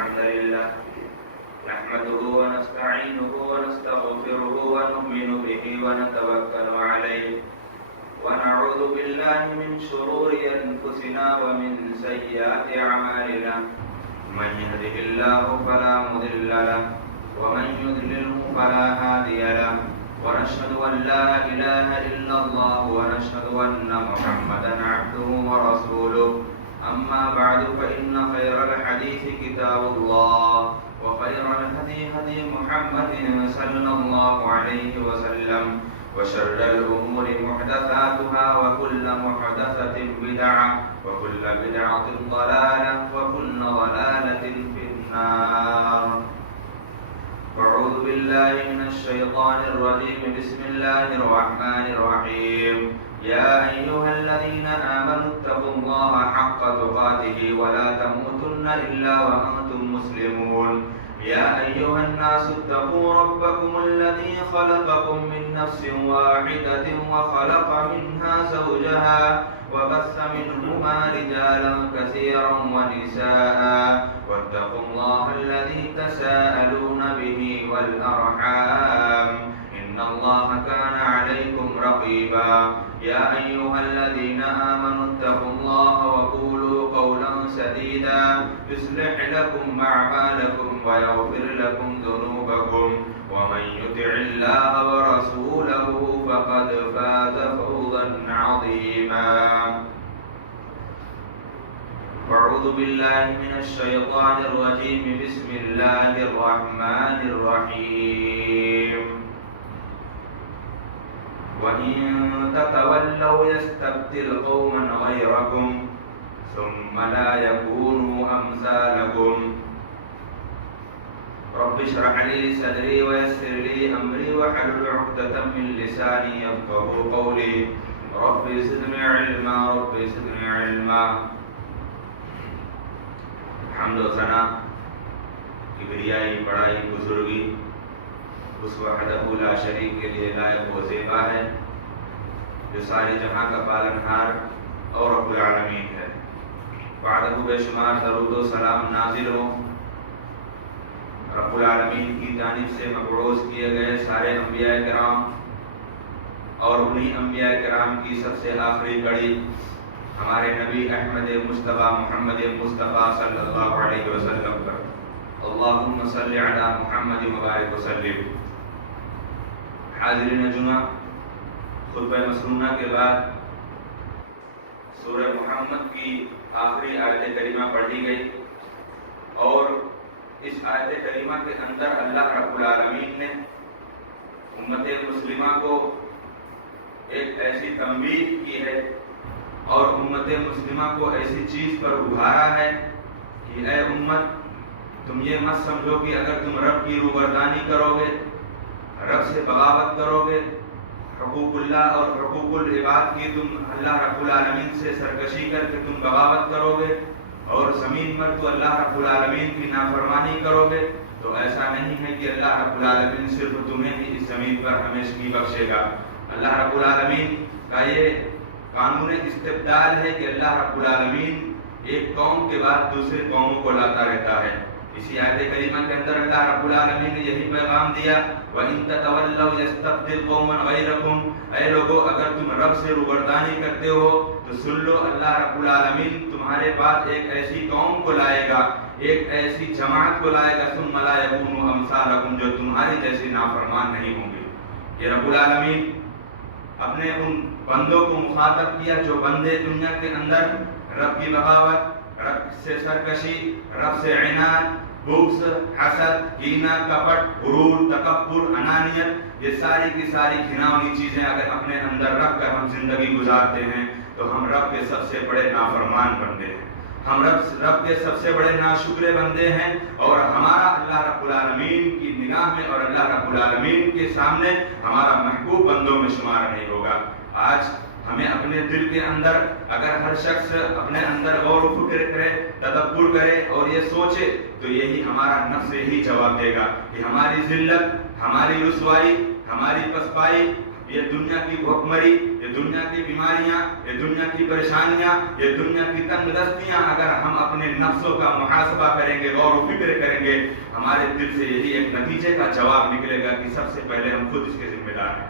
الحمد لله نحمده ونستعينه ونستغفره ونؤمن به ونتوكل عليه ونعوذ بالله من شرور أنفسنا ومن سيئات أعمالنا من يهده الله فلا مضل له ومن يضلله فلا هادي له ونشهد أن لا إله إلا الله ونشهد أن محمدا عبده ورسوله أما بعد فإن خير الحديث كتاب الله وخير الهدي هدي محمد صلى الله عليه وسلم وشر الأمور محدثاتها وكل محدثة بدعة وكل بدعة ضلالة وكل ضلالة في النار. أعوذ بالله من الشيطان الرجيم. بسم الله الرحمن الرحيم. يا أيها الذين آمنوا اتقوا الله حق تقاته ولا تموتن إلا وأنتم مسلمون. يا أيها الناس اتقوا ربكم الذي خلقكم من نفس واحدة وخلق منها زوجها وبث منهما رجالا كثيرا ونساء واتقوا الله الذي تساءلون به والأرحام إن الله كان عليكم رقيبا. يا أيها الذين آمنوا اتقوا الله وقولوا قولا سديدا يصلح لكم أعمالكم ويغفر لكم ذنوبكم ومن يطع الله ورسوله فقد فاز فوزا عظيما. أعوذ بالله من الشيطان الرجيم. بسم الله الرحمن الرحيم. وإن تتولوا يستبدل قوما غيركم ثم لا يكونوا أمثالكم. رب اشرح لي صدري ويسر لي أمري واحلل عقدة من لساني يفقهوا قولي. رب زدني علما رب زدني علما. حمد و ثنا کبریائی بڑائی بزرگی اس وحدہ لا شریک کے لیے لائق و زیبا ہے جو سارے جہاں کا پالنہار اور رب العالمین ہے. بعدہ بے شمار درود و سلام نازل ہو رب العالمین کی جانب سے مبعوث کیے گئے سارے انبیاء کرام اور انہی انبیاء کرام کی سب سے آخری کڑی ہمارے نبی احمد مصطفیٰ محمد مصطفیٰ صلی اللہ علیہ وسلم پر. اللہم صلی علی محمد مبارک وسلم. حاضرین جمعہ، خطبہ مسنونہ کے بعد سورہ محمد کی آخری آیت کریمہ پڑھی گئی اور اس آیت کریمہ کے اندر اللہ رب العالمین نے امت مسلمہ کو ایک ایسی تنبیہ کی ہے اور امت مسلمہ کو ایسی چیز پر ابھارا ہے کہ اے امت، تم یہ مت سمجھو کہ اگر تم رب کی روبردانی کرو گے، رب سے بغاوت کرو گے، حقوق اللہ اور حقوق العباد کی تم اللہ رب العالمین سے سرکشی کر کے تم بغاوت کرو گے اور زمین پر تو اللہ رب العالمین کی نافرمانی کرو گے، تو ایسا نہیں ہے کہ اللہ رب العالمین صرف تمہیں ہی اس زمین پر ہمیشگی بخشے گا. اللہ رب العالمین کا یہ قانون استبدال ہے کہ اللہ رب العالمین ایک قوم کے بعد دوسرے قوموں کو لاتا رہتا ہے. اسی آیت کریمہ کے اندر اللہ رب العالمین نے یہی پیغام دیا، وَإِن تَتَوَلَّوْا يَسْتَبْدِلْ قَوْمًا غَيْرَكُمْ. اے لوگو، اگر تم رب سے روبردانی کرتے ہو تو سن لو، اللہ رب العالمین تمہارے بعد ایک ایسی قوم کو لائے گا، ایک ایسی جماعت کو لائے گا، ثُمَّ لَا يَكُونُوا أَمْثَالَكُمْ، جو تمہاری جیسے نافرمان نہیں ہوں گے. یہ رب العالمین اپنے ان بندوں کو مخاطب کیا جو بندے دنیا کے اندر رب کی بغاوت، رب سے سرکشی، رب سے عناد، بغض، حسد، کینہ، کپٹ، غرور، تکبر، انانیت، یہ ساری کی ساری گھناؤنی چیزیں اگر اپنے اندر رکھ کر ہم زندگی گزارتے ہیں تو ہم رب کے سب سے بڑے نافرمان بندے ہیں، ہم رب کے سب سے بڑے ناشکر بندے ہیں اور ہمارا اللہ رب العالمین کی نگاہ میں اور اللہ رب العالمین کے سامنے ہمارا محبوب بندوں میں شمار نہیں ہوگا. آج ہمیں اپنے دل کے اندر اگر ہر شخص اپنے اندر غور و فکر کرے، تدبر کرے اور یہ سوچے تو یہی ہمارا نفس یہی جواب دے گا کہ ہماری ذلت، ہماری رسوائی، ہماری پسپائی، یہ دنیا کی بھوکمری، یہ دنیا کی بیماریاں، یہ دنیا کی پریشانیاں، یہ دنیا کی تنگ دستیاں اگر ہم اپنے نفسوں کا محاسبہ کریں گے، غور و فکر کریں گے، ہمارے دل سے یہی ایک نتیجے کا جواب نکلے گا کہ سب سے پہلے ہم خود اس کے ذمہ دار ہیں۔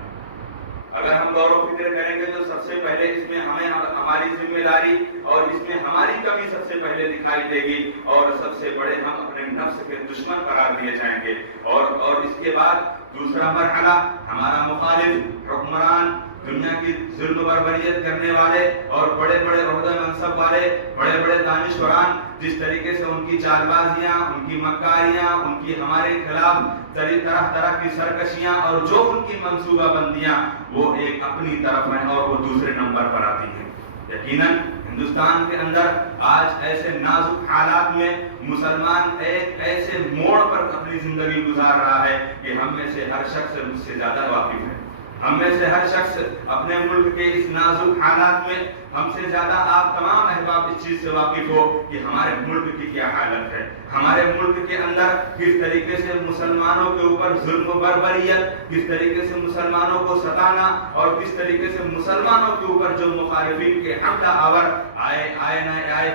اگر ہم غور و فکر کریں گے تو سب سے پہلے اس میں ہمیں ہماری ذمہ داری اور اس میں ہماری کمی سب سے پہلے دکھائی دے گی، اور سب سے بڑے ہم اپنے نفس کے دشمن قرار دیے جائیں گے۔ اور اس کے بعد دوسرا مرحلہ ہمارا مخالف حکمران، دنیا کی ظلم بربریت کرنے والے اور بڑے بڑے عہدہ منصب والے، بڑے بڑے دانشوران، جس طریقے سے ان کی چال بازیاں، ان کی مکاریاں، ان کی ہمارے خلاف طرح طرح کی سرکشیاں اور جو ان کی منصوبہ بندیاں، وہ ایک اپنی طرف ہیں اور وہ دوسرے نمبر پر آتی ہیں۔ یقیناً ہندوستان کے اندر آج ایسے نازک حالات میں مسلمان ایک ایسے موڑ پر اپنی زندگی گزار رہا ہے کہ ہم میں سے ہر شخص مجھ سے زیادہ واقف ہے۔ ہم میں سے ہر شخص اپنے ملک کے اس نازک حالات میں ہم سے زیادہ آپ تمام احباب اس چیز سے واقف ہو کہ ہمارے ملک کی کیا حالت ہے، ہمارے ملک کے اندر کس طریقے سے مسلمانوں کے اوپر ظلم و بربریت، کس طریقے سے مسلمانوں کو ستانا اور کس طریقے سے مسلمانوں کے اوپر جو مخالفین کے حملہ آور آئے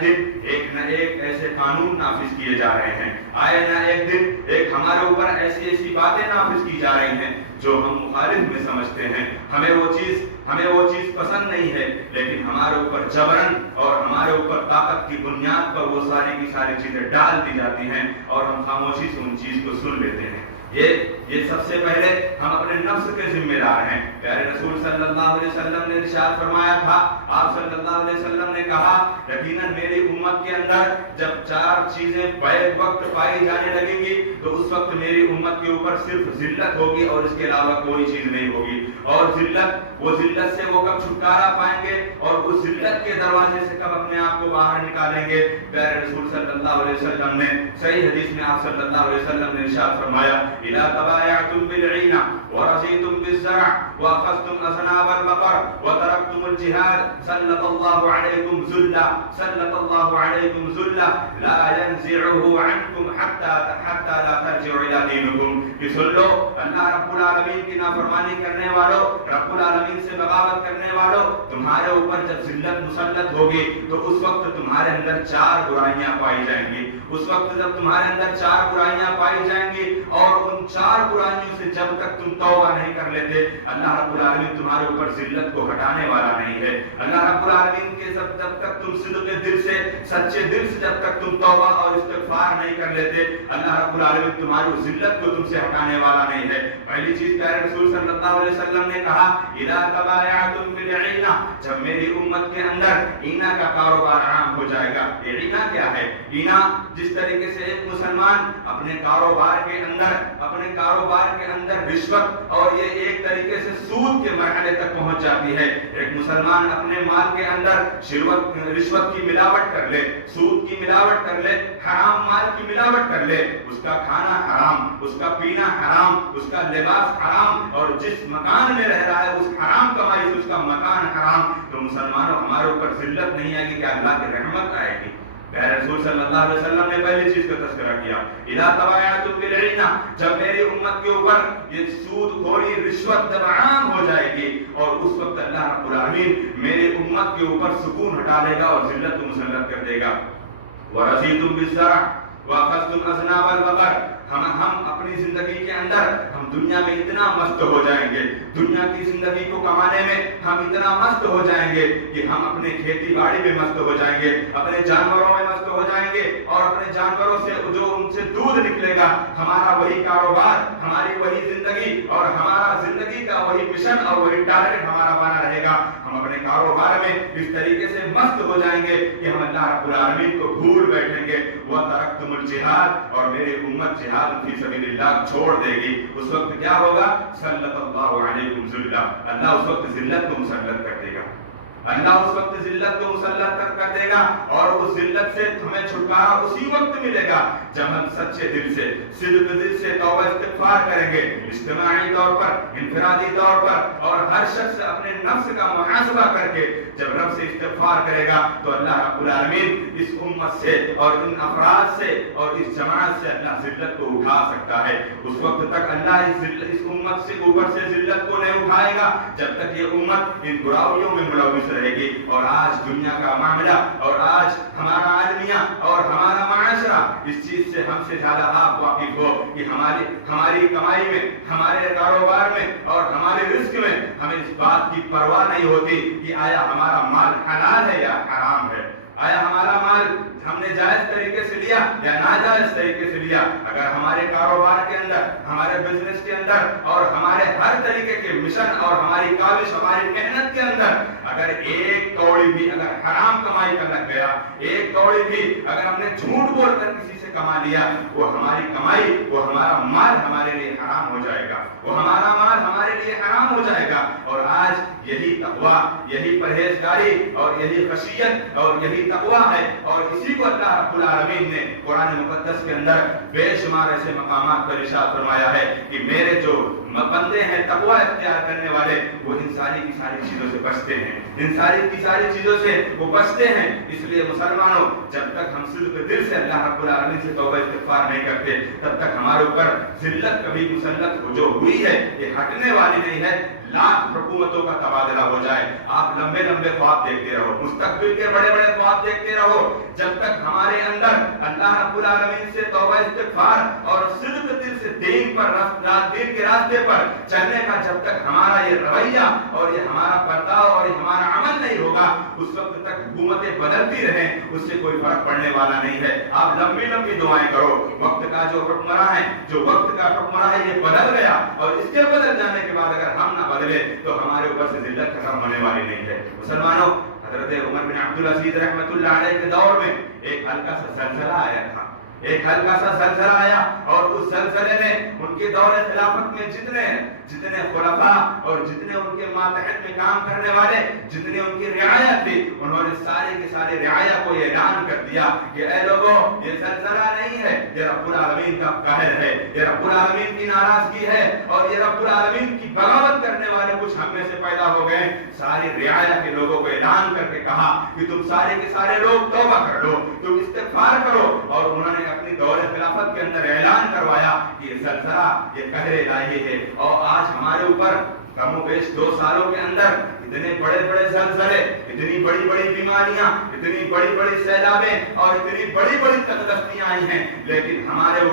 دن ایک نہ ایک ایسے قانون نافذ کیے جا رہے ہیں، آئے نہ ایک دن ایک ہمارے اوپر ایسی باتیں نافذ کی جا رہی ہیں جو ہم مخالف میں سمجھتے ہیں۔ ہمیں وہ چیز پسند نہیں ہے، لیکن ہمارے اوپر جبرن اور ہمارے اوپر طاقت کی بنیاد پر وہ ساری کی ساری چیزیں ڈال دی جاتی ہیں اور ہم خاموشی سے ان چیز کو سن لیتے ہیں۔ یہ سب سے پہلے ہم اپنے نفس کے ذمہ دار ہیں۔ پیارے رسول صلی اللہ علیہ وسلم نے ارشاد فرمایا تھا، آپ صلی اللہ علیہ وسلم نے کہا، یقیناً میری امت کے اندر جب 4 چیزیں بیک وقت پائی جانے لگیں گی تو اس وقت میری امت کے اوپر صرف ذلت ہوگی اور اس کے علاوہ کوئی چیز نہیں ہوگی۔ اور ذلت سے وہ کب چھٹکارا پائیں گے اور اس ذلت کے دروازے سے کب اپنے آپ کو باہر نکالیں گے؟ پیارے رسول صلی اللہ علیہ وسلم نے صحیح حدیث میں آپ صلی اللہ علیہ وسلم نے ارشاد فرمایا، اذا تبايعتم بالعين ورضيتم بالزرع واخذتم اذناب البقر وتركتم الجهاد سلط الله عليكم ذلا لا ينزعه عنكم حتى لا ترجعوا الى دينكم۔ کہ سن لو، اللہ رب العالمین کی نافرمانی کرنے والوں، رب العالمین سے بغاوت کرنے والوں، تمہارے اوپر جب ذلت مسلط ہوگی تو اس وقت تمہارے اندر 4 برائیاں پائی جائیں گی۔ اس وقت جب تمہارے اندر 4 برائیاں پائی جائیں گی اور ان 4 برائیوں سے جب تک تم توبہ نہیں کر لیتے، اللہ رب العالمین تمہارے اوپر ذلت کو ہٹانے والا نہیں ہے۔ اللہ رب العالمین کے جب تک تم صدق دل سے، سچے دل سے جب تک تم توبہ اور استغفار نہیں کر لیتے، اللہ رب العالمین تمہاری ذلت کو تم سے ہٹانے والا نہیں ہے۔ پہلی چیز پیارے رسول صلی اللہ علیہ وسلم نے کہا، اذا تبايعتم بالعینہ، جب میری امت کے اندر اینا کا کاروبار عام ہو جائے گا۔ یہ اینا کیا ہے؟ اینا جس طریقے سے ایک مسلمان اپنے کاروبار کے اندر رشوت اور یہ ایک طریقے سے سود کے مرحلے تک پہنچ جاتی ہے۔ ایک مسلمان اپنے مال کے اندر رشوت کی ملاوٹ کر لے، سود کی ملاوٹ کر لے، حرام مال کی ملاوٹ کر لے، اس کا کھانا حرام، اس کا پینا حرام، اس کا لباس حرام، اور جس مکان میں رہ رہا ہے اس حرام کمائی سے اس کا مکان حرام، تو مسلمانوں ہمارے اوپر ذلت نہیں آئے گی کہ اللہ کی رحمت آئے گی۔ پیارے رسول صلی اللہ علیہ وسلم نے پہلی چیز کا تذکرہ کیا، اذا تبايعتم بالعینہ، جب میری امت کے اوپر یہ سود خوری، رشوت جب عام ہو جائے گی، اور اس وقت اللہ رب العالمین میری امت کے اوپر سکون ہٹا لے گا اور ذلت کو مسلط کر دے گا۔ ورضیتم بالزرع واخذتم اذناب البقر، ہم اپنی زندگی کے اندر ہم دنیا میں اتنا مست ہو جائیں گے، دنیا کی زندگی کو کمانے میں ہم اتنا مست ہو جائیں گے کہ ہم اپنے کھیتی باڑی میں مست ہو جائیں گے، اپنے جانوروں میں مست ہو جائیں گے، اور اپنے جانوروں سے جو ان سے دودھ نکلے گا، ہمارا وہی کاروبار، ہماری وہی زندگی اور ہمارا زندگی کا وہی مشن اور وہی ٹارگٹ ہمارا بنا رہے گا۔ ہم اپنے کاروبار میں اس طریقے سے مست ہو جائیں گے کہ ہم اللہ رب العالمین کو بھول بیٹھیں گے۔ وَتَرَكْتُمُ الْجِهَادَ، اور میری امت جہاد فی سبیل اللہ چھوڑ دے گی۔ اس وقت کیا ہوگا؟ سلط اللہ علیکم ذلہ، اللہ اس وقت ذلت کو مسلط کر دے گا، اللہ اس وقت ذلت کو مسلط کر دے گا، اور اس ذلت سے ہمیں چھٹکارا اسی وقت ملے گا جب ہم سچے دل سے، صدق دل سے توبہ استغفار کریں گے، اجتماعی طور پر، انفرادی طور پر، اور ہر شخص اپنے نفس کا محاسبہ کر کے جب رب سے استغفار کرے گا تو اللہ رب العالمین اس امت سے اور ان افراد سے اور اس جماعت سے اللہ ذلت کو اٹھا سکتا ہے. اس وقت تک اللہ اس امت سے اوپر سے ذلت کو نہیں اٹھائے گا جب تک یہ امت ان برائیوں میں ملوث رہے گی. اور آج دنیا کا معاملہ اور آج ہمارا عالمیہ اور ہمارا معاشرہ اس چیز سے ہم سے زیادہ آپ واقف ہو کہ ہماری کمائی میں، ہمارے کاروبار میں اور ہمارے رزق میں ہمیں اس بات کی پرواہ نہیں ہوتی کہ آیا ہمارا مال حلال ہے یا حرام ہے، آیا ہمارا مال ہم نے جائز طریقے سے لیا یا ناجائز طریقے سے لیا. اگر ہمارے کاروبار کے اندر، ہمارے بزنس کے اندر اور ہمارے ہر طریقے کے مشن اور ہماری کاوش، ہماری محنت کے اندر اگر ایک کوڑی بھی اگر حرام کمائی کا لگ گیا، ایک کوڑی بھی اگر ہم نے جھوٹ بول کر کسی سے کما لیا، وہ ہماری کمائی، وہ ہمارا مال ہمارے لیے حرام ہو جائے گا، وہ ہمارا مال ہمارے لیے حرام ہو جائے گا. اور آج یہی تقویٰ، یہی پرہیزگاری اور یہی خشیت اور یہی تقویٰ ہے، اور اسی کو اللہ رب العالمین نے قرآن مقدس کے اندر بے شمار ایسے مقامات پر ارشاد فرمایا ہے کہ میرے جو بندے ہیں تقویٰ اختیار کرنے والے، وہ ان ساری کی ساری چیزوں سے بچتے ہیں، ان ساری کی ساری چیزوں سے وہ بچتے ہیں. اس لیے مسلمانوں، جب تک ہم صدق دل سے اللہ رب العالمین سے توبہ استغفار نہیں کرتے، تب تک ہمارے اوپر ذلت کبھی مسلط جو ہوئی ہے یہ ہٹنے والی نہیں ہے. لاکھ حکومتوں کا تبادلہ ہو جائے، آپ لمبے لمبے خواب دیکھتے رہو، مستقبل کے بڑے بڑے خواب دیکھتے رہو، جب تک ہمارے اندر اللہ رب العالمین سے توبہ استغفار اور صدق دل سے دین کے راستے پر چلنے کا جب تک ہمارا یہ رویہ اور یہ ہمارا برتاؤ اور یہ ہمارا عمل نہیں ہوگا، اس وقت تک حکومتیں بدلتی رہیں، اس سے کوئی فرق پڑنے والا نہیں ہے. آپ لمبی لمبی دعائیں کرو. وقت کا جو حکمراں ہے، جو وقت کا حکمراں ہے، یہ بدل گیا، اور اس کے بدل جانے کے بعد اگر ہم نہ بدلے تو ہمارے اوپر سے ذلت ختم ہونے والی نہیں ہے. مسلمانوں، حضرت عمر بن عبدالعزیز رحمۃ اللہ علیہ کے دور میں ایک ہلکا سا زلزلہ آیا تھا، ایک ہلکا سا زلزلہ آیا، اور اس زلزلے نے ان کے دور خلافت میں جتنے خلفاء اور جتنے ان کے ماتحت میں کام کرنے والے، جتنے ان کی رعایا تھی، انہوں نے سارے کے سارے رعایا کو یہ اعلان کر دیا کہ اے لوگوں، یہ زلزلہ نہیں ہے، یہ رب العالمین کا قہر ہے، یہ رب العالمین کی ناراضگی ہے، اور یہ رب العالمین کی بغاوت کرنے والے کچھ ہم میں سے پیدا ہو گئے. ساری رعایا کے لوگوں کو اعلان کر کے کہا کہ تم سارے کے سارے لوگ توبہ کر لو، تم استغفار کرو. اور انہوں نے اپنی دور خلافت کے اندر اعلان کروایا کہ یہ زلزلہ، یہ قہر الہی ہے. اور آج ہمارے اوپر کم و بیش 2 سالوں کے اندر اتنے بڑے بڑے زلزلے، اتنی بڑی بڑی بیماریاں، اتنی بڑی بڑی سیلابیں اور اتنی بڑی بڑی تندرستیاں آئی ہیں، لیکن ہمارے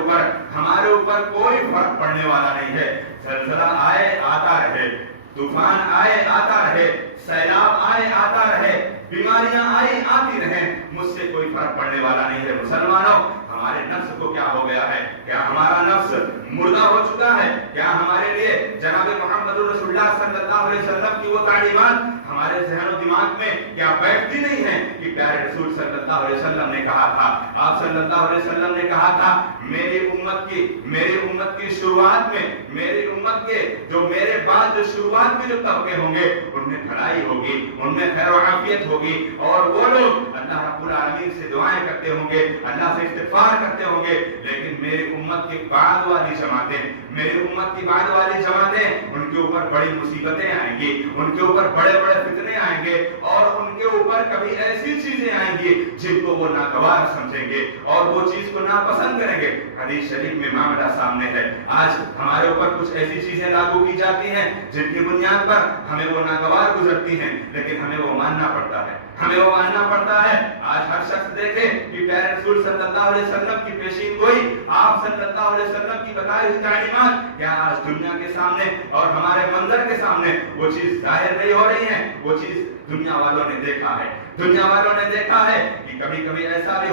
اوپر کوئی فرق پڑنے والا نہیں ہے. زلزلہ آئے آتا رہے، طوفان آئے آتا رہے، سیلاب آئے آتا رہے، بیماریاں آئی آتی رہیں، مجھ سے کوئی فرق پڑنے والا نہیں ہے. مسلمانوں، ہمارے نفس کو کیا ہو گیا ہے؟ کیا ہمارا نفس مردہ ہو چکا ہے؟ کیا ہمارے لیے جناب محمد رسول اللہ صلی اللہ علیہ وسلم کی وہ تعلیمات ہمارے ذہن و دماغ میں کیا بیٹھتی نہیں ہے کہ پیارے رسول صلی اللہ علیہ وسلم نے کہا تھا، آپ صلی اللہ علیہ وسلم نے کہا تھا، میری امت کی شروعات میں، میری امت کے جو میرے بعد جو شروعات کے جو طبقے ہوں گے، ان میں بھلائی ہوگی، ان میں خیر و عافیت ہوگی، اور وہ لوگ اللہ رب العالمین سے دعائیں کرتے ہوں گے، اللہ سے استغفار کرتے ہوں گے. لیکن میری امت کی بعد والی جماعتیں، ان کے اوپر بڑی مصیبتیں آئیں گی، ان کے اوپر بڑے بڑے فتنے آئیں گے، اور ان کے اوپر کبھی ایسی چیزیں آئیں گی جن کو وہ ناگوار سمجھیں گے اور وہ چیز کو ناپسند کریں گے. حدیث شریف میں معاملہ سامنے ہے. آج ہمارے اوپر کچھ ایسی چیزیں لاگو کی جاتی ہیں جن کی بنیاد پر ہمیں وہ ناگوار گزرتی ہیں، لیکن ہمیں وہ ماننا پڑتا ہے. آج ہر شخص دیکھے کہ پیارے رسول صلی اللہ علیہ وسلم کی پیشین گوئی، آپ صلی اللہ علیہ وسلم کی بتائی ہوئی تعلیمات کیا آج دنیا کے سامنے اور ہمارے منظر کے سامنے وہ چیز ظاہر نہیں ہو رہی ہے؟ وہ چیز دنیا والوں نے دیکھا ہے. کہ کبھی کبھی ایسا بھی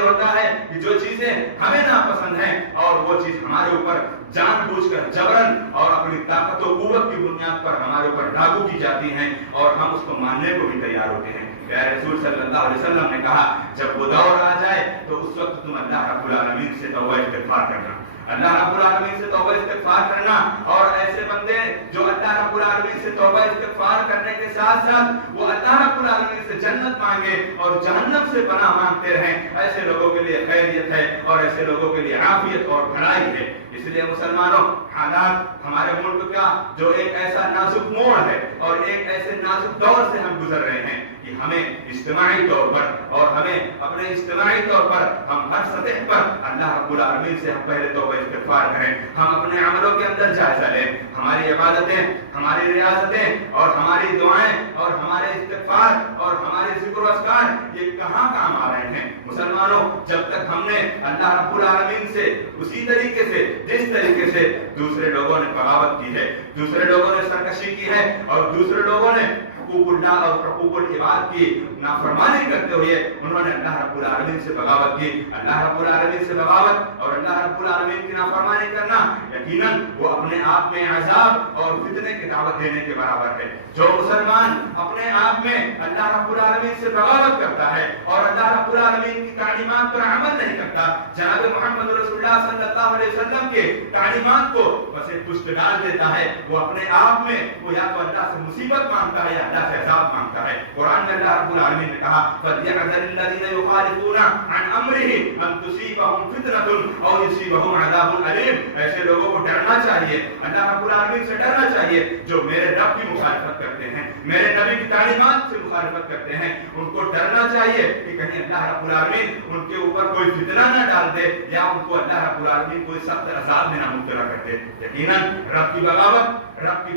ہوتا ہے کہ جو چیزیں ہمیں ناپسند ہیں اور وہ چیز ہمارے اوپر جان بوجھ کر جبرن اور اپنی طاقت و قوت کی بنیاد پر ہمارے اوپر لاگو کی جاتی ہیں، اور ہم اس کو ماننے کو بھی تیار ہوتے ہیں. پیارے رسول صلی اللہ علیہ وسلم نے کہا، جب وہ دور آ جائے تو اس وقت تم اللہ رب العالمین سے توبہ استغفار کرنا، اللہ رب العالمین سے توبہ استغفار کرنا، اور ایسے بندے جو اللہ رب العالمین سے توبہ استغفار کرنے کے ساتھ ساتھ وہ اللہ رب العالمین سے جنت مانگے اور جہنم سے پناہ مانگتے رہیں، ایسے لوگوں کے لیے خیریت ہے اور ایسے لوگوں کے لیے عافیت اور بھلائی ہے۔ اس لیے مسلمانوں، حالات ہمارے ملک کا جو ایک ایسا نازک موڑ ہے اور ایک ایسے نازک دور سے ہم گزر رہے ہیں کہ ہمیں اجتماعی طور پر اور ہمیں اپنے اجتماعی طور پر ہم ہر سطح پر اللہ رب العالمین سے ہم پہلے توبہ استغفار کریں، ہم اپنے عملوں کے اندر جائزہ لیں، ہماری عبادتیں، ہماری ریاضتیں اور ہماری دعائیں اور ہمارے استغفار اور ہمارے ذکر و اذکار یہ کہاں کام آ رہے ہیں۔ مسلمانوں، جب تک ہم نے اللہ رب العالمین سے اسی طریقے سے جس طریقے سے دوسرے لوگوں نے بغاوت کی ہے، دوسرے لوگوں نے سرکشی کی ہے اور دوسرے لوگوں نے حقوق اللہ اور حقوق العباد کی نافرمانی کرتے ہوئے انہوں نے اللہ رب العالمین سے بغاوت کی، اللہ رب العالمین سے بغاوت اور اللہ رب العالمین کی نافرمانی کرنا یقیناً وہ اپنے آپ میں عذاب اور فتنے کی دعوت دینے کے برابر ہے۔ جو مسلمان اپنے آپ میں اللہ رب العالمین سے بغاوت کرتا ہے اور اللہ رب العالمین کی تعلیمات پر عمل نہیں کرتا، جناب محمد رسول اللہ صلی اللہ علیہ وسلم کے تعلیمات کو بسے پشت ڈال دیتا ہے، وہ اپنے آپ میں وہ یا تو اللہ سے مصیبت مانگتا ہے یا اللہ سے عذاب مانگتا ہے۔ قرآن میں اللہ رب العالمین نے کہا فَلْيَحْذَرِ الَّذِينَ يُخَالِفُونَ عَنْ أَمْرِهِ أَن تُصِيبَهُمْ فِتْنَةٌ أَوْ يُصِيبَهُمْ عَذَابٌ أَلِيمٌ۔ ایسے لوگوں کو ڈرنا چاہیے، اللہ رب العالمین سے ڈرنا چاہیے جو میرے رب کی مخالفت کرتے ہیں، میرے نبی کی تعلیمات سے مخالفت کرتے ہیں، ان کو ڈرنا چاہیے کہ کہیں اللہ رب العالمین ان کے اوپر کوئی فتنہ نہ ڈال دے یا ان کو اللہ رب العالمین کوئی سخت عذاب میں نہ مبتلا کر دے۔ یقیناً رب کی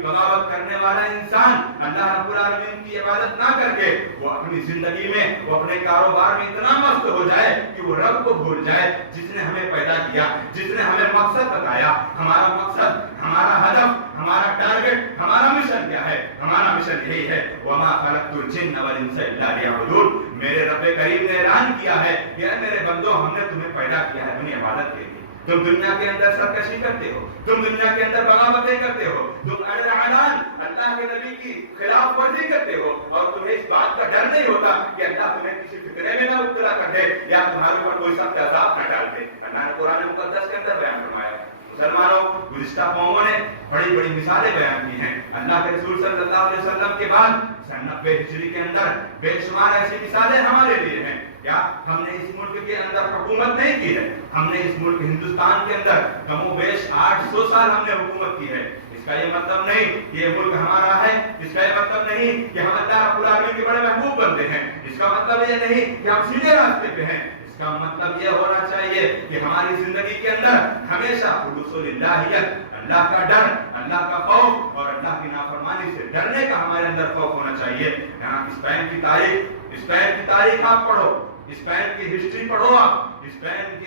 بغاوت کرنے والا انسان اللہ رب العالمین کی عبادت نہ کر کے وہ اپنی زندگی میں وہ اپنے کاروبار میں اتنا مست ہو جائے کہ وہ رب کو بھول جائے جس نے ہمیں پیدا کیا، جس نے ہمیں مقصد بتایا۔ ہمارا مقصد، ہمارا ہدف، ہمارا ٹارگٹ، ہمارا مشن کیا ہے؟ ہمارا مشن یہی ہے وَمَا خَلَقْتُ الْجِنَّ وَالْإِنسَ إِلَّا لِيَعْبُدُونِ۔ میرے رب کریم نے اعلان کیا ہے کہ اے میرے بندو، ہم نے تمہیں پیدا کیا ہے اپنی عبادت کے لیے۔ تم دنیا کے اندر سرکشی کرتے ہو، تم دنیا کے اندر بغاوتیں کرتے ہو، تم اعلان اللہ کے نبی کی خلاف ورزی کرتے ہو اور تمہیں اس بات کا ڈر نہیں ہوتا کہ اللہ تمہیں کسی فتنے میں نہ مبتلا کر دے یا تمہارے اوپر کوئی سخت عذاب نہ ڈال دے۔ اللہ نے قرآن مقدس کے اندر بیان فرمایا۔ مسلمانوں، گزشتہ قوموں نے بڑی بڑی مثالیں بیان کی ہیں۔ اللہ کے رسول صلی اللہ علیہ وسلم کے بعد 90 ہجری کے اندر بے شمار ایسی مثالیں ہمارے لیے ہیں۔ کیا ہم نے اس ملک کے اندر حکومت نہیں کی ہے؟ ہم نے اس ملک ہندوستان کے اندر کم و بیش 800 سال ہم نے حکومت کی ہے۔ اس کا یہ مطلب نہیں کہ یہ ملک ہمارا ہے، اس کا یہ مطلب نہیں کہ ہم اللہ رب العالمین کے بڑے محبوب بندے ہیں، اس کا مطلب یہ نہیں کہ ہم سیدھے راستے پہ ہیں۔ اس کا مطلب یہ ہونا چاہیے کہ ہماری زندگی کے اندر ہمیشہ خلوص للہیت، اللہ کا ڈر، اللہ کا خوف اور اللہ کی نافرمانی سے ڈرنے کا ہمارے اندر خوف ہونا چاہیے۔ یہاں اسپین کی تاریخ آپ پڑھو، اسپین کی ہسٹری پڑھو آپ، اسپین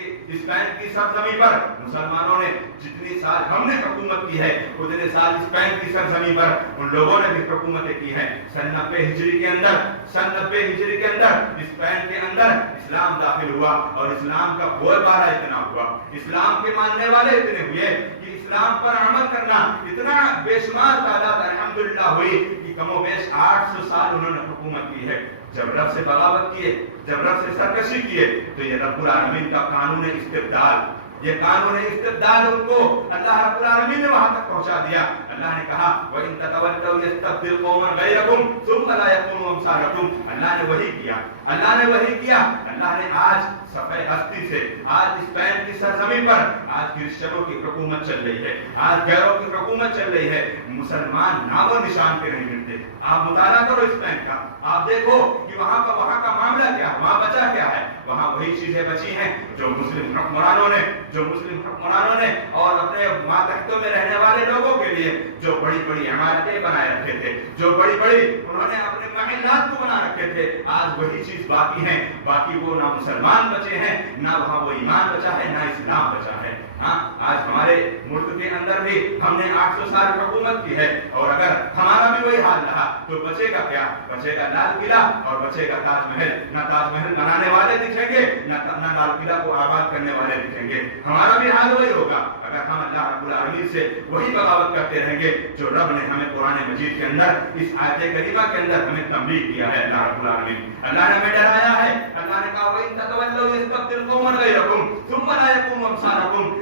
کی سرزمین پر مسلمانوں نے جتنی سال ہم نے حکومت کی ہے اتنے سال اسپین کی سرزمین پر ان لوگوں نے بھی حکومتیں کی ہیں۔ 90 ہجری کے اندر اسپین کے اندر اسلام داخل ہوا اور اسلام کا بول بارہ اتنا ہوا، اسلام کے ماننے والے اتنے ہوئے کہ اسلام پر عمل کرنا اتنا بے شمار تعداد الحمدللہ ہوئی کہ کم و بیش 800 سال انہوں نے حکومت کی ہے۔ جب رب سے بغاوت کیے، جب رب سے سرکشی کیے تو یہ رب العالمین کا قانون استبدال، یہ قانون استبدال ان کو اللہ رب العالمین نے وہاں تک پہنچا دیا۔ اللہ نے کہا وَإِن تَتَوَلَّوْا يَسْتَبْدِلْ قَوْمًا غَيْرَكُمْ ثُمَّ لَا يَكُونُوا أَمْثَالَكُمْ۔ اللہ نے وہی کیا، اللہ نے آج صفحہ ہستی سے، آج اسپین کی سرزمین پر آج کرسچنوں کی حکومت چل رہی ہے، آج غیروں کی حکومت چل رہی ہے۔ مسلمان نام و نشان پہ نہیں ملتے۔ آپ مطالعہ کرو اسپین کا، آپ دیکھو کہ وہاں کا معاملہ کیا ہے، وہاں بچا کیا ہے۔ وہاں وہی چیزیں بچی ہیں جو مسلم حکمرانوں نے اور اپنے ماتحتوں میں رہنے والے لوگوں کے لیے جو بڑی بڑی عمارتیں بنائے رکھے تھے، جو بڑی بڑی انہوں نے اپنے محلات کو بنا رکھے تھے، آج وہی چیز باقی ہیں۔ باقی وہ نہ مسلمان بچے ہیں، نہ وہاں وہ ایمان بچا ہے، نہ اسلام بچا ہے۔ ہاں، آج ہمارے ملک کے اندر بھی ہم نے 800 سال حکومت کی ہے اور اگر ہمارا بھی وہی حال رہا تو بچے گا کیا؟ بچے گا لال قلعہ اور بچے گا تاج محل۔ نہ تاج محل بنانے والے دکھیں گے، نہ لال قلعہ کو آباد کرنے والے دکھیں گے۔ ہمارا بھی حال وہی ہوگا اگر ہم اللہ رب العالمین سے وہی بغاوت کرتے رہیں گے جو رب نے ہمیں قرآن مجید کے اندر اس آیت کریمہ کے اندر ہمیں تنبیہ کیا ہے۔ اللہ رب العالمین، اللہ نے ہمیں ڈرایا ہے۔ اللہ نے کہا وَإِن تَتَوَلَّوْا يَسْتَبْدِلْ قَوْمًا غَيْرَكُمْ ثُمَّ لَا يَكُونُوا أَمْثَالَكُمْ۔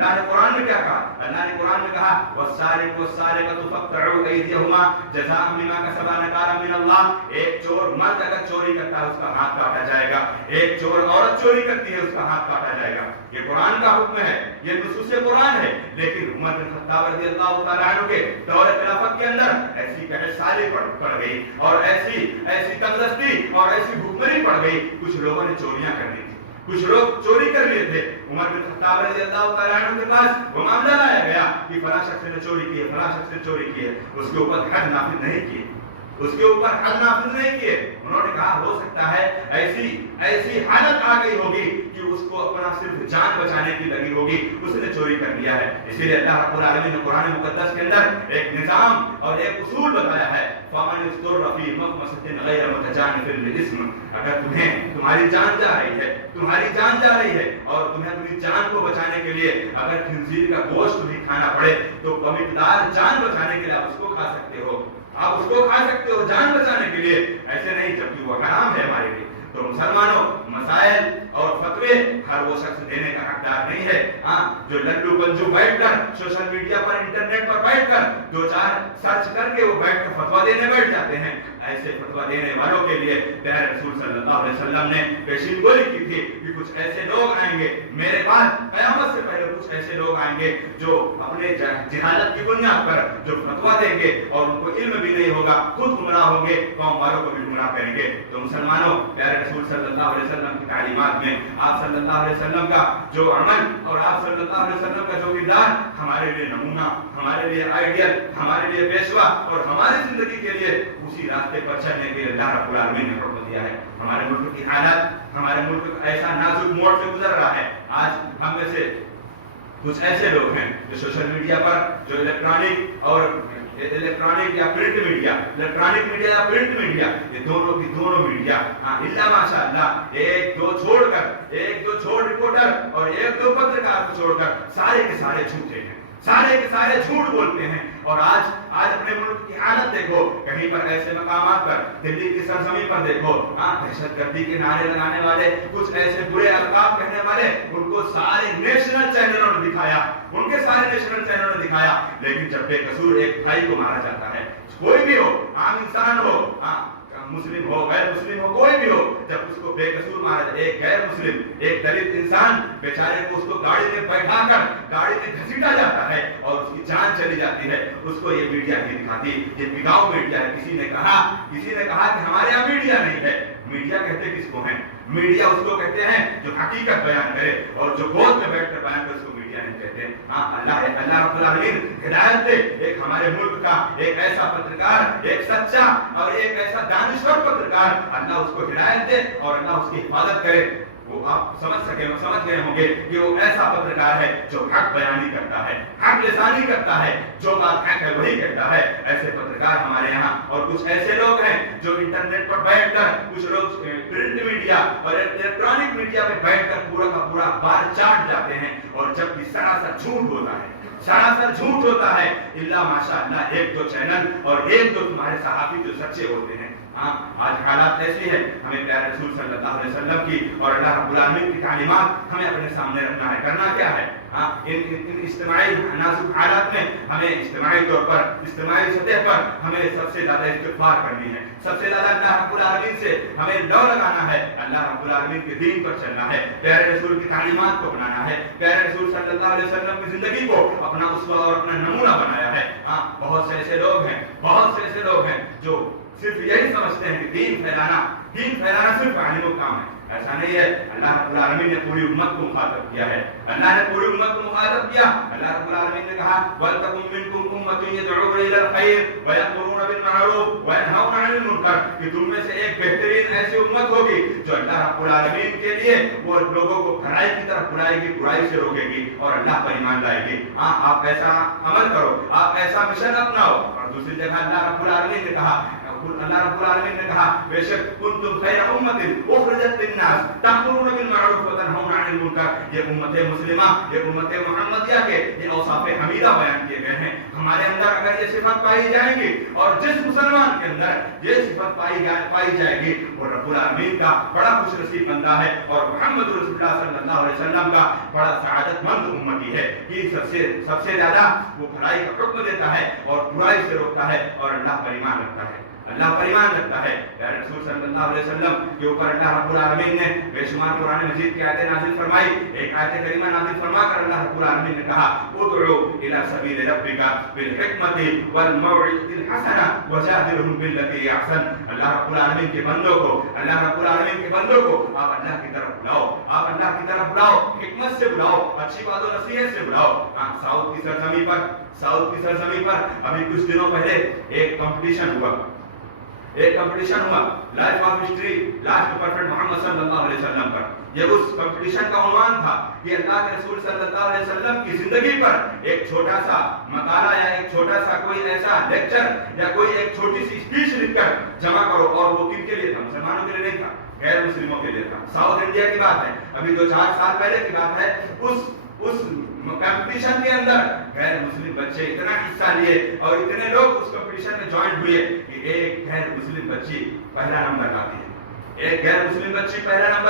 اللہ نے قرآن میں کیا کہا؟ اللہ نے قرآن میں کہا والسارق والسارقۃ فاقطعوا ایدیہما جزاء بما کسبا نکالا من اللہ. ایک چور مرد اگر چوری کرتا ہے اس کا ہاتھ کاٹا جائے گا. ایک چور عورت چوری کرتی ہے اس کا ہاتھ کاٹا جائے گا. یہ قرآن کا حکم ہے, یہ نصوص قرآن ہے. لیکن عمر بن خطاب رضی اللہ تعالیٰ عنہ کے دور خلافت کے اندر ایسی بحث ساری پڑ گئی اور ایسی تنگدستی اور ایسی بھوکمری پڑ گئی. کچھ لوگوں نے چوریاں کر لی تھی, کچھ لوگ چوری کر لیے تھے. عمر بن خطاب رضی اللہ تعالیٰ عنہ کے پاس وہ معاملہ لایا گیا کہ فلاں شخص نے چوری کی ہے, فلاں شخص نے چوری کی ہے. اس کے اوپر حد نافذ نہیں کیے, اس کے اوپر حد نافذ نہیں کیے. انہوں نے کہا ہو سکتا ہے ایسی حالت آ گئی ہوگی کہ اس کو اپنا صرف جان بچانے کی لگی ہوگی, اس نے چوری کر لیا ہے. اسی لیے اللہ رب العالمین نے قرآن مقدس کے اندر ایک نظام اور ایک اصول بتایا ہے فَمَنِ اضْطُرَّ فِي مَخْمَصَةٍ غَيْرَ مُتَجَانِفٍ لِلْإِثْمِ. اگر تمہاری جان جا رہی ہے اور تمہیں اپنی جان کو بچانے کے لیے اگر خنزیر کا گوشت بھی کھانا پڑے تو بمقدار جان بچانے کے لیے آپ اس کو کھا سکتے ہو, آپ اس کو کھا سکتے ہو جان بچانے کے لیے, ایسے نہیں جبکہ وہ حرام ہے ہمارے لیے. تو مسلمانوں مسائل اور فتوے ہر وہ شخص دینے کا حقدار نہیں ہے. جو لڈو پنجو بیٹھ کر سوشل میڈیا پر انٹرنیٹ پر بیٹھ کر دو چار سرچ کر کے وہ بیٹھ کر فتوا دینے بیٹھ جاتے ہیں, ایسے فتوا دینے والوں کے لیے پیارے رسول صلی اللہ علیہ وسلم نے پیشین گوئی کی تھی کہ کچھ ایسے لوگ آئیں گے میرے بعد, قیامت سے پہلے کچھ ایسے لوگ آئیں گے جو اپنے جہالت کی بنیاد پر جو فتوا دیں گے اور ان کو علم بھی نہیں ہوگا, خود گمراہ ہوں گے, قوم والوں کو بھی گمراہ کریں گے. تو مسلمانوں پیارے رسول صلی اللہ علیہ وسلم کی تعلیمات میں آپ صلی اللہ علیہ وسلم کا جو عمل اور آپ صلی اللہ علیہ وسلم کا جو کردار ہمارے لیے نمونہ, ہمارے لیے آئیڈیل, ہمارے لیے پیشوا اور ہماری زندگی کے لیے اسی راستے پر چلنے کے لیے اللہ رب العالمین نے حکم دیا ہے. ہمارے ملک کی حالت, ہمارے ملک ایسا نازک موڑ سے گزر رہا ہے. آج ہم میں سے کچھ ایسے لوگ ہیں جو سوشل میڈیا پر جو الیکٹرانک یا پرنٹ میڈیا, الیکٹرانک میڈیا یا پرنٹ میڈیا, یہ دونوں کی دونوں میڈیا اللہ ماشاء اللہ ایک دو چھوڑ رپورٹر اور ایک دو پترکار کو چھوڑ کر سارے کے سارے جھوٹے ہیں, سارے کے سارے جھوٹ بولتے ہیں. اور آج اپنے ملک کی حالت دیکھو, کہیں پر ایسے مقامات پر دلی کی سرزمین پر دیکھو دہشت گردی کے نعرے لگانے والے, کچھ ایسے برے القاب کہنے والے, ان کو سارے نیشنل چینلوں نے دکھایا, ان کے سارے نیشنل چینلوں نے دکھایا. لیکن جب بے قصور ایک بھائی کو مارا جاتا ہے, کوئی بھی ہو, عام انسان ہو, مسلم ہو غیر مسلم ہو, کوئی بھی ہو, جب اس کو بے قصور مارا جائے, ایک غیر مسلم ایک دلت انسان بیچارے کو اس کو گاڑی میں بیٹھا کر گاڑی میں گھسیٹا جاتا ہے اور اس کی جان چلی جاتی ہے, اس کو یہ میڈیا نہیں دکھاتی. یہ بگاؤ میڈیا ہے. کسی نے کہا کہ ہمارے یہاں میڈیا نہیں ہے. میڈیا کہتے کس کو ہیں؟ میڈیا اس کو کہتے ہیں جو حقیقت بیان کرے, اور جو گود میں بیٹھ کر بیان کرے اس کو میڈیا نہیں کہتے. اللہ رب العالمین ہدایت دے ایک ہمارے ملک کا ایک ایسا پترکار, ایک سچا اور ایک ایسا دانشور پترکار, اللہ اس کو ہدایت دے اور اللہ اس کی حفاظت کرے. وہ آپ سمجھ گئے ہوں گے کہ وہ ایسا پترکار ہے جو حق بیانی کرتا ہے, حق لسانی کرتا ہے, جو بات حق ہے وہی کہتا ہے. ایسے پترکار ہمارے یہاں اور کچھ ایسے لوگ ہیں جو انٹرنیٹ پر بیٹھ کر, کچھ لوگ پرنٹ میڈیا اور الیکٹرانک میڈیا پہ بیٹھ کر پورا کا پورا بار چاٹ جاتے ہیں, اور جبکہ سراسر جھوٹ ہوتا ہے. اللہ ماشاء اللہ ایک دو چینل اور ایک دو تمہارے صحافی جو سچے ہوتے ہیں. آج حالات ایسی ہے, ہمیں پیارے رسول صلی اللہ علیہ وسلم کی اور اللہ رب العالمین کی تعلیمات ہمیں اپنے سامنے رکھنا ہے. کرنا کیا ہے؟ ان اجتماعی نازک حالات میں ہمیں اجتماعی طور پر, اجتماعی سطح پر ہمیں سب سے زیادہ استغفار کرنی ہے, سب سے زیادہ اللہ رب العالمین سے ہمیں لو لگانا ہے, اللہ رب العالمین کے دین پر چلنا ہے, پیارے رسول کی تعلیمات کو اپنانا ہے, پیارے رسول صلی اللہ علیہ وسلم کی زندگی کو اپنا اسوہ اور اپنا نمونہ بنایا ہے. بہت سے ایسے لوگ ہیں جو صرف یہی سمجھتے ہیں کہ دین پھیلانا صرف عالموں کا کام ہے. ایسا نہیں ہے. اللہ رب العالمین نے پوری امت کو مخاطب کیا ہے. اللہ رب العالمین نے کہا وَلْتَكُن مِّنكُمْ أُمَّةٌ يَدْعُونَ إِلَى الْخَيْرِ وَيَأْمُرُونَ بِالْمَعْرُوفِ وَيَنْهَوْنَ عَنِ الْمُنكَرِ, کہ تم میں سے ایک بہترین ایسی امت ہوگی جو اللہ رب العالمین کے لیے وہ لوگوں کو بھلائی کی طرف بلائے گی, برائی سے روکے گی اور اللہ پر ایمان لائے گی. آپ ایسا عمل کرو, آپ ایسا مشن اپناؤ. اور دوسری جگہ اللہ رب العالمین نے کہا اللہ رب العالمین نے کہا بے شک کنتم خیر امت اخرجت للناس تأمرون بالمعروف وتنهون عن المنکر، یہ امت مسلمہ، یہ امت محمدیہ کے یہ اوصاف حمیدہ بیان کیے گئے ہیں۔ ہمارے اندر اگر یہ صفت پائی جائیں گی اور جس مسلمان کے اندر یہ صفت پائی جائے گی وہ رب العالمین کا بڑا خوش نصیب بندہ ہے اور محمد رسول اللہ صلی اللہ علیہ وسلم کا بڑا سعادت مند امتی ہے۔ یہ سب سے زیادہ وہ بھلائی کا حکم دیتا ہے اور برائی سے روکتا ہے اور اللہ پر ایمان رکھتا ہے، اللہ پر ایمان رکھتا ہے۔ پیارے رسول صلی اللہ علیہ وسلم کے اوپر اللہ رب العالمین نے بے شمار قرآن مجید کی آیتیں نازل فرمائی۔ ایک آیت کریمہ نازل فرما کر اللہ رب العالمین نے کہا ادعو الی سبیل ربک بالحکمۃ والموعظۃ الحسنہ وجادلھم باللتی ہی احسن۔ اللہ رب العالمین کے بندوں کو آپ اللہ کی طرف بلاؤ، آپ اللہ کی طرف بلاؤ، حکمت سے بلاؤ، اچھی بات و نصیحت سے بلاؤ۔ ساؤتھ کی سرزمین پر ابھی کچھ دنوں پہلے ایک کمپٹیشن ہوا life of history last perfect Muhammad صلی اللہ علیہ وسلم پر۔ یہ اس کمپٹیشن کا عنوان تھا کہ اللہ کے رسول صلی اللہ علیہ وسلم کی زندگی پر ایک چھوٹا سا مقالہ یا ایک چھوٹا سا کوئی ایسا لیکچر یا کوئی ایک چھوٹی سی اسپیچ لکھ کر جمع کرو، اور وہ کن کے لیے تھا؟ مسلمانوں کے لیے نہیں تھا، غیر مسلموں کے لیے تھا۔ ساؤتھ انڈیا کی بات ہے، ابھی 2-4 سال پہلے کی بات ہے۔ اس کمپٹیشن کے اندر غیر مسلم بچے اتنا حصہ لیے اور اتنے لوگ اس کمپٹیشن میں جوائنٹ ہوئے کہ ایک غیر مسلم بچی پہلا نمبر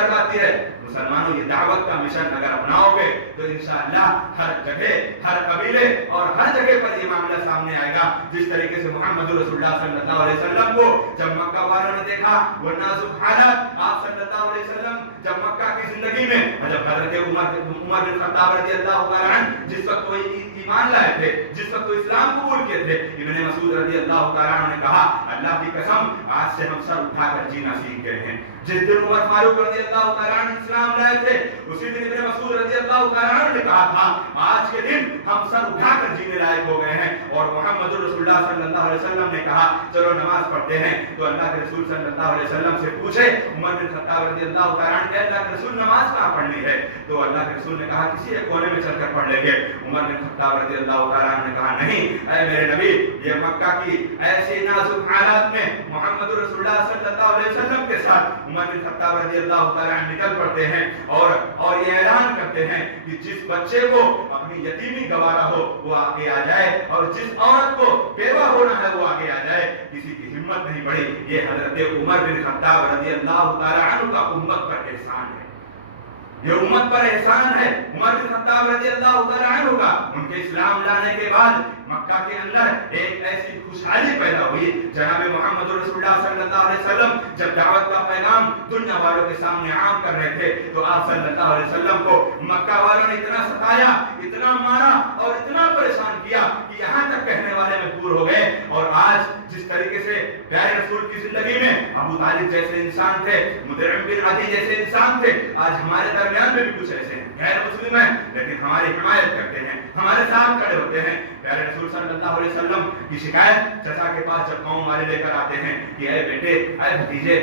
لاتی ہے۔ مسلمانوں یہ دعوت کا مشن اگر اپناؤ گے تو انشاءاللہ ہر جگہ، ہر قبیلے اور ہر جگہ پر یہ معاملہ سامنے آئے گا۔ جس طریقے سے محمد رسول اللہ صلی اللہ علیہ وسلم کو جب مکہ والوں نے دیکھا وہ نازک حالت، آپ صلی اللہ علیہ وسلم جب مکہ کی زندگی میں جب حضرت عمر بن خطاب رضی اللہ تعالیٰ عنہ جس وقت وہ ایمان لائے تھے، جس وقت وہ اسلام قبول کیے تھے، ابن مسعود رضی اللہ تعالیٰ عنہ نے کہا اللہ کی قسم آج سے ہم سر اٹھا کر جینا سیکھ گئے ہیں۔ جس دن عمر فاروق رضی اللہ تعالیٰ عنہ اسلام لائے تھے اسی دن ابن مسعود رضی اللہ تعالیٰ عنہ نے کہا تھا آج کے دن ہم سر اٹھا کر جینے لائق ہو گئے ہیں۔ اور محمد رسول اللہ صلی اللہ علیہ وسلم نے کہا چلو نماز پڑھتے ہیں، تو اللہ کے رسول صلی اللہ علیہ وسلم سے پوچھے عمر بن خطاب رضی اللہ تعالیٰ عنہ کہ اللہ کے رسول نماز کہاں پڑھنی ہے؟ تو اللہ کے رسول نے کہا کسی ایک کونے میں چل کر پڑھ لیں گے۔ عمر بن خطاب رضی اللہ تعالیٰ عنہ نے کہا نہیں اے میرے نبی، یہ مکہ کی ایسی نازک حالات میں محمد رسول اللہ صلی اللہ علیہ وسلم کے ساتھ عمر بن خطاب رضی اللہ تعالیٰ عنہ نکل پڑتے ہیں اور یہ اعلان کرتے ہیں کہ جس بچے کو اپنی یتیمی گوارا ہو وہ آگے آ جائے اور جس عورت کو بیوہ ہونا ہے وہ آگے آ جائے۔ کسی کی ہمت نہیں بڑھی۔ یہ حضرت عمر بن خطاب رضی اللہ تعالیٰ عنہ کا امت پر احسان ہے، یہ امت پر احسان ہے۔ عمر بن خطاب رضی اللہ تعالیٰ عنہ کا ان کے اسلام لانے کے بعد مکہ کے اندر ایک ایسی خوشحالی پیدا ہوئی۔ جناب محمد رسول اللہ صلی اللہ علیہ وسلم جب دعوت کا پیغام دنیا والوں کے سامنے عام کر رہے تھے تو آپ صلی اللہ علیہ وسلم کو مکہ والوں نے اتنا ستایا، اتنا مارا اور اتنا پریشان کیا کہ یہاں تک کہنے والے مجبور ہو گئے۔ اور آج جس طریقے سے پیارے رسول کی زندگی میں ابو طالب جیسے انسان تھے، مطعم بن عدی جیسے انسان تھے، آج ہمارے درمیان میں بھی کچھ ایسے ہیں غیر مسلم ہیں لیکن ہماری حمایت کرتے ہیں، ہمارے ساتھ کھڑے ہوتے ہیں۔ پیارے رسول صلی اللہ علیہ وسلم کی شکایت چچا کے پاس جب قوم والے لے کر آتے ہیں کہ اے بیٹے، اے بھتیجے،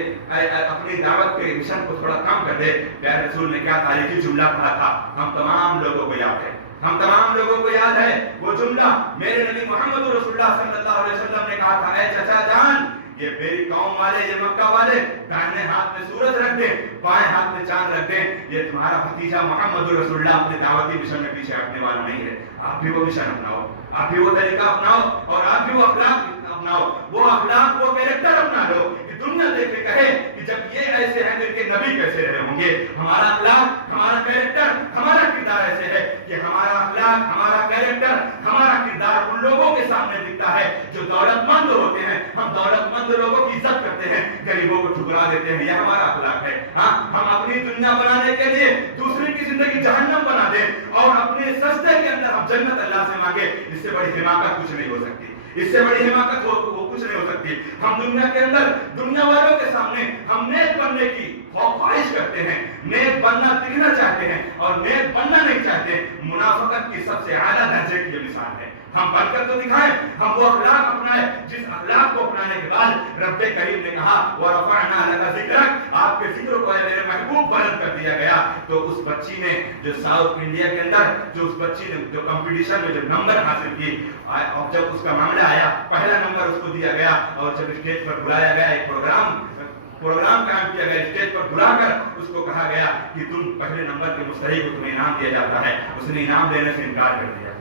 اپنی دعوت کے مشن کو تھوڑا کم کر دے، پیارے رسول نے کیا تاریخی جملہ پڑھا تھا، ہم تمام لوگوں کو یاد ہے، وہ جملہ میرے نبی محمد رسول اللہ صلی اللہ علیہ وسلم نے کہا تھا اے چچا جان، یہ میری قوم والے، یہ مکہ والے دائیں ہاتھ میں سورج رکھ دیں، بائیں ہاتھ میں چاند رکھ دیں، یہ تمہارا بھتیجا محمد رسول اللہ اپنے دعوتی مشن میں پیچھے ہٹنے والا نہیں ہے۔ آپ بھی وہ مشن اپناؤ، آپ بھی وہ طریقہ اپناؤ اور آپ بھی وہ اخلاق اپناؤ، وہ اخلاق، وہ کیریکٹر اپنا لو کہ دنیا دیکھ کے کہے کہ جب یہ ایسے ہیں تو ان کے نبی کیسے رہے ہوں گے۔ ہمارا اخلاق، ہمارا کیریکٹر، ہمارا کردار ایسے ہے کہ ہمارا اخلاق، ہمارا کیریکٹر، ہمارا کردار ان لوگوں کے سامنے دکھتا ہے جو دولت مند ہوتے ہیں۔ ہم دولت مند لوگوں کی عزت کرتے ہیں، غریبوں کو ٹھکرا دیتے ہیں، یہ ہمارا اخلاق ہے۔ ہاں، ہم اپنی دنیا بنانے کے لیے دوسرے کی زندگی جہنم بنا دیں اور اپنے سجدے کے اندر ہم جنت اللہ سے مانگے، اس سے بڑی حماقت کچھ نہیں ہو سکتی، اس سے بڑی حماقت وہ کچھ نہیں ہو سکتی۔ ہم دنیا کے اندر دنیا والوں کے سامنے ہم نیک بننے کی خواہش کرتے ہیں، نیک بننا دکھنا چاہتے ہیں اور نیک بننا نہیں چاہتے۔ منافقت کی سب سے اعلیٰ درجے کی یہ مثال ہے۔ ہم بڑھ کر تو دکھائیں, ہم وہ اخلاق اپنائیں جس اخلاق کو اپنانے کے بعد رب کریم نے کہا وَرَفَعْنَا لَكَ ذِكْرَكَ, آپ کے ذکر کو میرے محبوب بلند کر دیا گیا. تو اس بچی نے جو ساؤتھ انڈیا کے اندر جو اس بچی نے جو کمپٹیشن میں جو نمبر حاصل کی, اور جب اس کا معاملہ آیا پہلا نمبر اس کو دیا گیا, اور جب اسٹیج پر بلایا گیا ایک پروگرام قائم کیا گیا, اسٹیج پر بلا کر اس کو کہا گیا کہ تم پہلے نمبر کے مستحق کو تمہیں انعام دیا جاتا ہے. اس نے انعام دینے سے انکار کر دیا,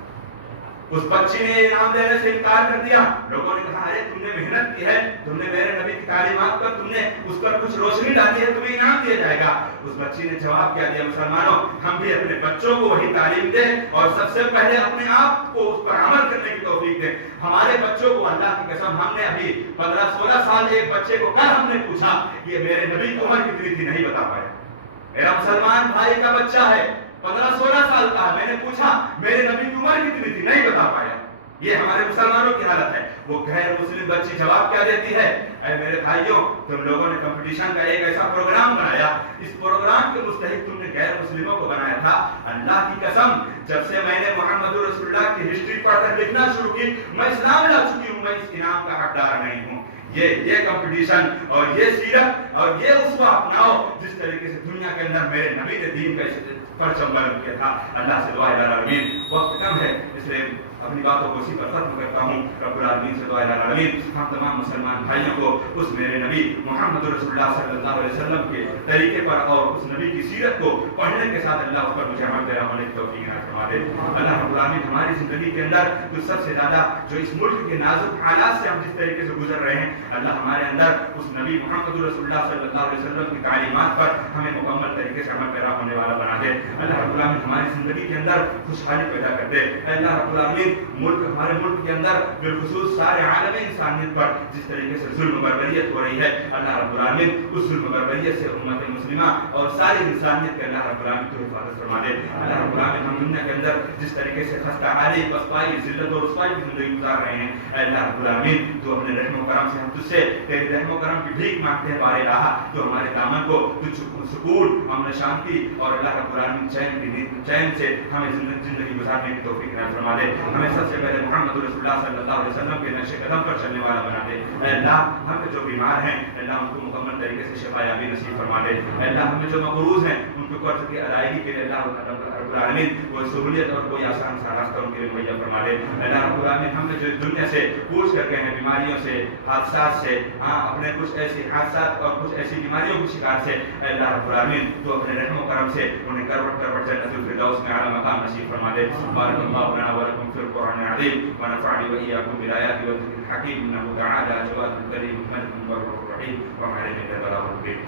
اس بچی نے انعام دینے سے انکار کر دیا. لوگوں نے کہا ارے تم نے محنت کی ہے, تم نے میرے نبی کی تعلیمات پر تم نے اس پر کچھ روشنی ڈالی ہے, تمہیں انعام دیا جائے گا. اس بچی نے جواب کیا دیا, مسلمانوں ہم بھی اپنے بچوں کو وہی تعلیم دیں اور سب سے پہلے اپنے آپ کو اس پر عمل کرنے کی توفیق دیں. ہمارے بچوں کو اللہ کی قسم, ہم نے ابھی 15-16 سال ایک بچے کو کل ہم نے پوچھا کہ میرے نبی کی عمر کتنی تھی, نہیں بتا پایا. میرا مسلمان بھائی کا بچہ ہے 15-16 سال کا, میں نے پوچھا میرے نبی کی عمر کتنی تھی, نہیں بتا پایا. یہ ہمارے مسلمانوں کی حالت ہے. وہ غیر مسلم بچی جواب کیا دیتی ہے, اے میرے بھائیوں تم لوگوں نے کمپٹیشن کا ایک ایسا پروگرام بنایا, اس پروگرام کے مستحق تم نے غیر مسلموں کو بنایا تھا. اللہ کی قسم جب سے میں نے محمد رسول اللہ کی ہسٹری پڑھ کر لکھنا شروع کی, میں اسلام لا چکی ہوں, میں اس انعام کا حقدار نہیں ہوں. یہ کمپٹیشن اور یہ سیرت اور یہ اسوہ اپناؤ جس طریقے سے دنیا کے اندر میرے نبی نے دین کا پرچم بلند کیا تھا. اللہ سے دعا الہ العالمین, وقت کم ہے اس لیے اپنی باتوں کو اسی پر ختم کرتا ہوں. رب العالمین سے دعا الہ العالمین ہم تمام مسلمان بھائیوں کو اس میرے نبی محمد رسول اللہ صلی اللہ علیہ وسلم کے طریقے پر اور اس نبی کی سیرت کو پڑھنے کے ساتھ اللہ اس پر مجھے عمل پیرا ہونے کی توفیق عنایت فرما دے. اللہ رب العالمین ہماری زندگی کے اندر جو سب سے زیادہ جو اس ملک کے نازک حالات سے ہم جس طریقے سے گزر رہے ہیں, اللہ ہمارے اندر اس نبی محمد رسول اللہ صلی اللہ علیہ وسلم کی تعلیمات پر ہمیں مکمل طریقے سے عمل پیرا ہونے والا بنا دے. اللہ رب العالمین ہماری زندگی کے اندر خوشحالی پیدا کر دے. اللہ رب العالمین ہمارے ملک کے اندر بالخصوص سارے عالم انسانیت پر جس طریقے سے ظلم و بربریت ہو رہی ہے, اللہ رب العالمین اس ظلم و بربریت سے امت مسلمہ اور ساری انسانیت کے اللہ رب العالمین تو حفاظت فرما دے. اللہ رب العالمین ہم دنیا کے اندر جس طریقے سے خستہ حالی, پسپائی, ذلت اور رسوائی کی زندگی گزار رہے ہیں, اللہ رب العالمین تو اپنے رحم و کرم سے ہم تجھ سے تیری رحم و کرم کی بھیک مانگتے ہیں بارے الہ, تو ہمارے دامن کو سکون, امن, شانتی اور اللہ رب العالمین چین سے ہمیں زندگی گزارنے کی توفیق عنایت فرما دے. ہمیں سب سے پہلے محمد رسول اللہ صلی اللہ علیہ وسلم کے نقش قدم پر چلنے والا بنا دے. اے اللہ ہم جو بیمار ہیں اللہ ان کو مکمل طریقے سے شفا یابی نصیب فرما دے. اے اللہ ہمیں جو مقروض ہیں ان کو قرض کی ادائیگی کے لیے اللہ رب العالمین کوئی سہولیت اور کوئی آسان سا راستہ ان کے لیے مہیا فرما دے. اللہ رب العالمین ہم نے جو دنیا سے کوچ کر گئے ہیں بیماریوں سے, حادثات سے, اپنے کچھ ایسی حادثات اور کچھ ایسی بیماریوں کے شکار سے, اے اللہ رب العالمین تو اپنے رحم و کرم سے انہیں کروٹ جنت الفردوس میں اعلیٰ مقام نصیب فرما دے. بارک اللہ لنا ولکم فی القرآن العظیم ونفعني وإياكم بالآيات والذكر الحكيم إنه تعالى جواد كريم ملك بر رحيم وعلى ذلك بلاغ مبين.